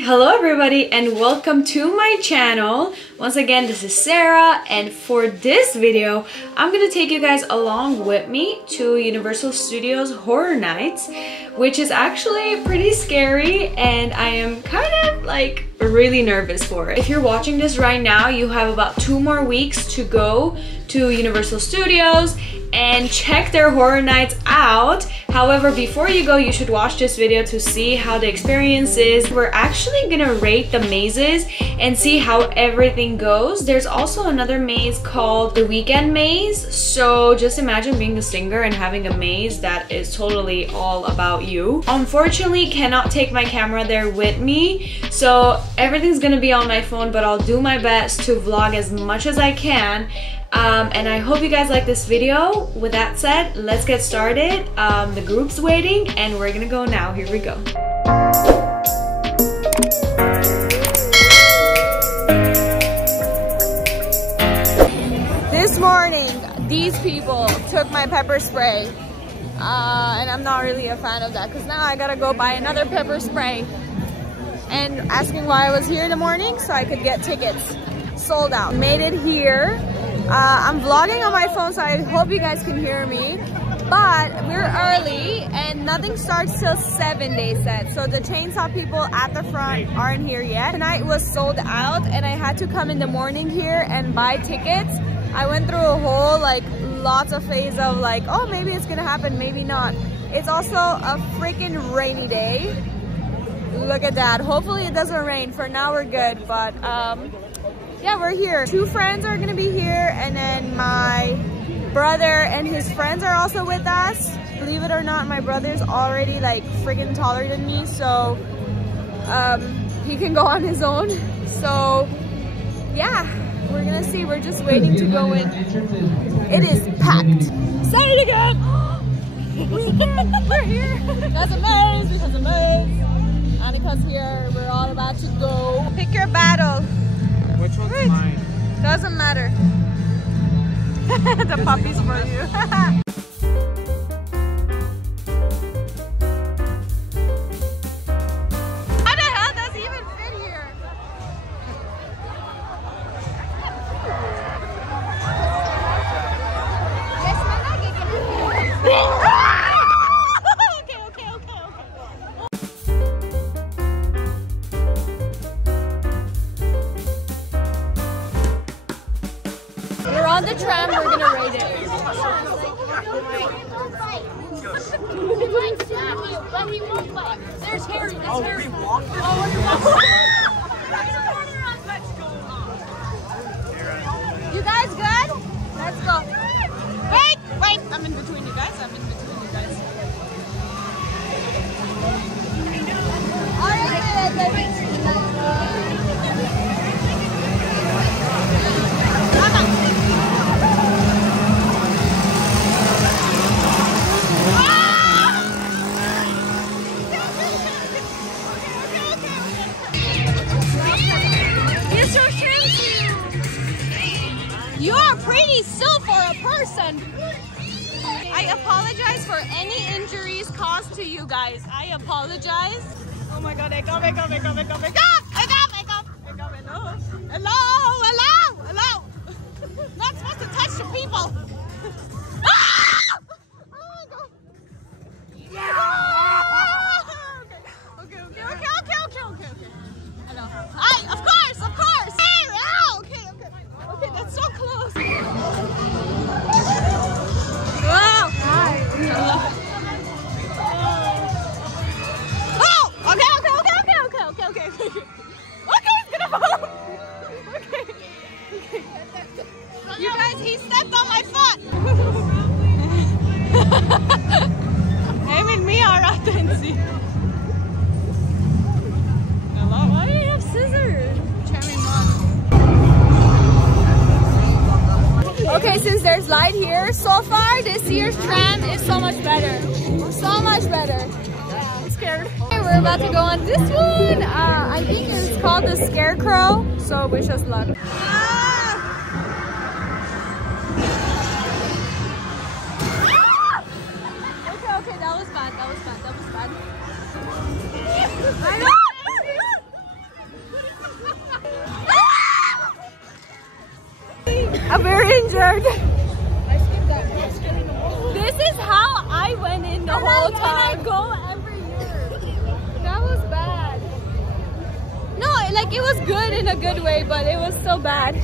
Hello everybody and welcome to my channel. Once again, this is Sarah, and for this video I'm gonna take you guys along with me to Universal Studios Horror Nights, which is actually pretty scary and I am kind of like really nervous for it. If you're watching this right now, you have about 2 more weeks to go to Universal Studios and check their horror nights out. However, before you go, you should watch this video to see how the experience is. We're actually gonna rate the mazes and see how everything goes. There's also another maze called the Weekend Maze. So just imagine being a singer and having a maze that is totally all about you. Unfortunately, cannot take my camera there with me, so everything's gonna be on my phone, but I'll do my best to vlog as much as I can. And I hope you guys like this video. With that said, let's get started. The group's waiting and we're gonna go now. Here we go. This morning, these people took my pepper spray. And I'm not really a fan of that because now I gotta go buy another pepper spray. And asking why I was here in the morning so I could get tickets. Sold out. Made it here. I'm vlogging on my phone, so I hope you guys can hear me. But we're early and nothing starts till 7, they said. So the chainsaw people at the front aren't here yet. Tonight was sold out and I had to come in the morning here and buy tickets. I went through a whole lots of phase of oh, maybe it's gonna happen, maybe not. It's also a freaking rainy day. Look at that. Hopefully it doesn't rain. For now we're good, but yeah, we're here. 2 friends are gonna be here, and then my brother and his friends are also with us. Believe it or not, my brother's already freaking taller than me, so he can go on his own. So yeah, we're gonna see. We're just waiting to go in. It is packed. Say it again. We're here. There's a maze. There's a maze. Annika's here. We're all about to go. Pick your battle. Which one's mine? Doesn't matter. The puppy's for you. How the hell does he even fit here? We're on the tram, we're gonna rate it. There's Harry, that's Harry. You guys good? Let's go. Wait, I'm in between you guys, Alright, you are pretty still for a person. I apologize for any injuries caused to you guys. I apologize. Oh my god, Hello. Not supposed to touch the people. Ah! Oh my god. Okay. Hello. Hi, of course. Hey, ow, okay, that's so close. Wow. Hi. Oh, okay. Okay, it's gonna fall. Okay. You guys, he stepped on my foot. Him and me are authentic. Hello? Why do you have scissors? Okay, since there's light here, so far this year's tram is so much better. So much better. I'm scared. Okay, we're about to go on this one. I think it's called the Scarecrow, so wish us luck. Okay, that was bad. I know. I'm very injured. This is how I went in the whole time. I go every year. That was bad. No, like it was good in a good way, but it was so bad.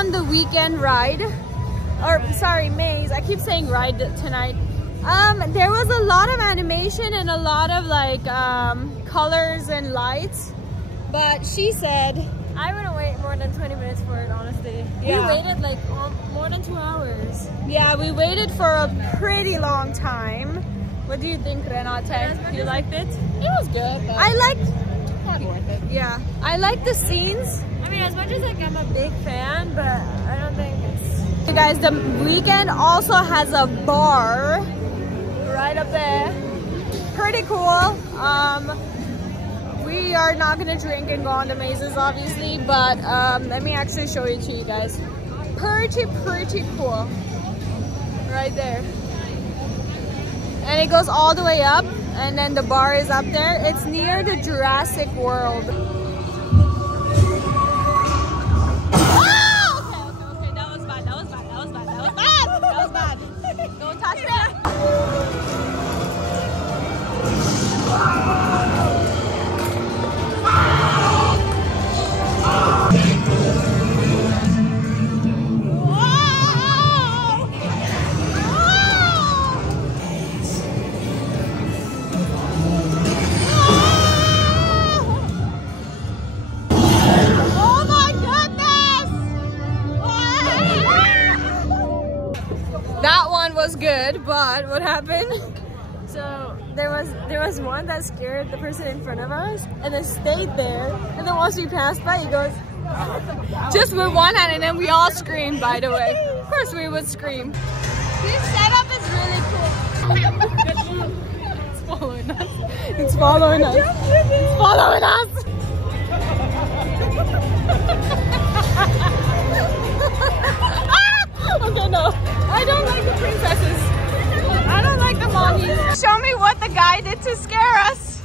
The weekend ride, or sorry, maze. I keep saying ride tonight. There was a lot of animation and a lot of like colors and lights, but she said I wouldn't wait more than 20 minutes for it, honestly. Yeah. We waited like more than 2 hours. Yeah, we waited for a pretty long time. What do you think, Renate? You liked it? It was good, but I liked not worth it. Yeah, I like the scenes. I mean, as much as like I'm a big fan, but I don't think it's... You guys, the weekend also has a bar right up there. Pretty cool. We are not gonna drink and go on the mazes, obviously, but let me actually show it to you guys. Pretty cool. Right there. And it goes all the way up, and then the bar is up there. It's near the Jurassic World. Don't touch it! Was good, but what happened? So there was one that scared the person in front of us and then stayed there, and then once we passed by, he goes just with one hand, and then we all screamed, by the way. Of course we would scream. This setup is really cool. It's following us. It's following us. It's following us. Okay, no. I don't like the princesses. I don't like the mommies. Show me what the guy did to scare us.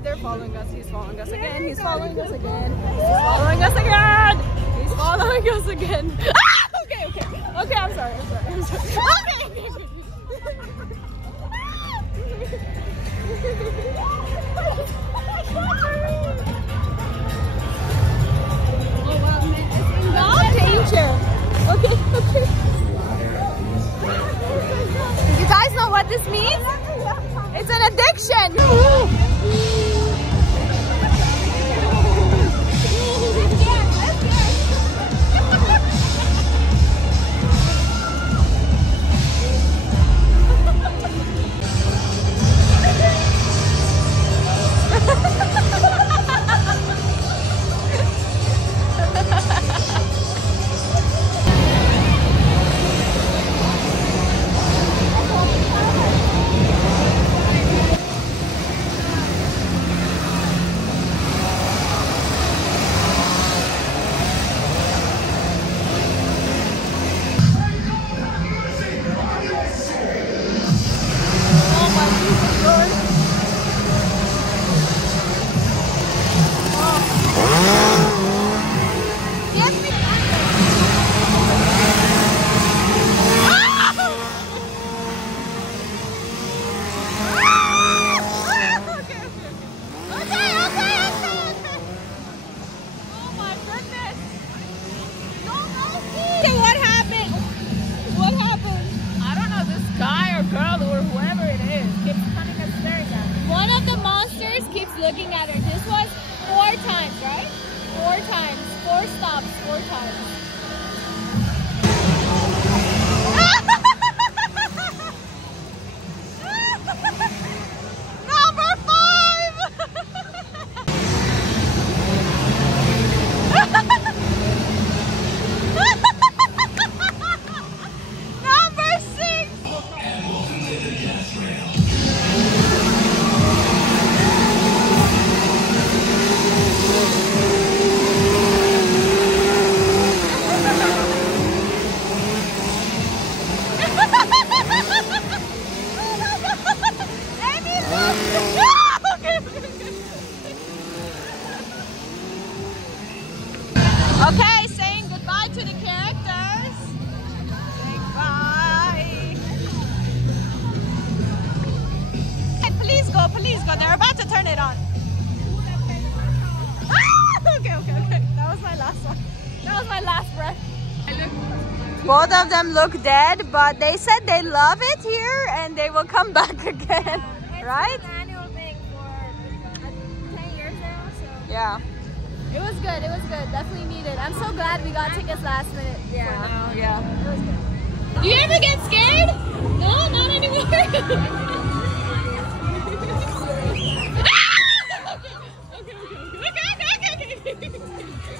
They're following us. He's following us again. He's following us again. He's following us again. He's following us again. Ah! Okay. Okay, I'm sorry. Okay. No danger. Okay. You guys know what this means? It's an addiction. 4 times. Number 5! Number 6! Okay, saying goodbye to the characters. Saying bye. Hey, please go, please go. They're about to turn it on. Okay. That was my last one. That was my last breath. Both of them look dead, but they said they love it here and they will come back again, right? It's an annual thing for 10 years now, so. Yeah. It was good. It was good. Definitely needed. I'm so glad we got tickets last minute. Yeah. For now. Yeah. It was good. Do you ever get scared? No, not anymore.